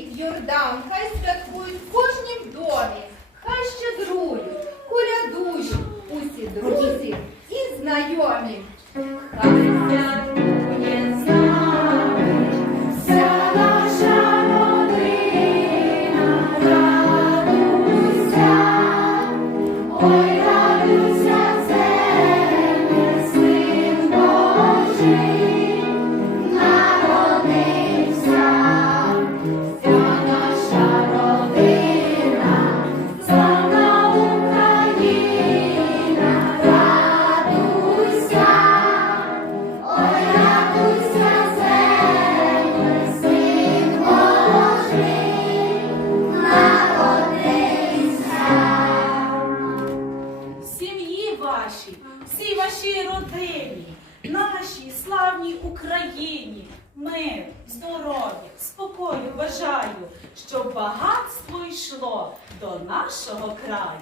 Давид, Йордан, хай святкують в кожній домі, хай щедрують, кулядують усі друзі і знайомі. Хай вашій, всій вашій родині, нашій славній Україні. Мир, здоров'я, спокою бажаю, щоб багатство йшло до нашого краю.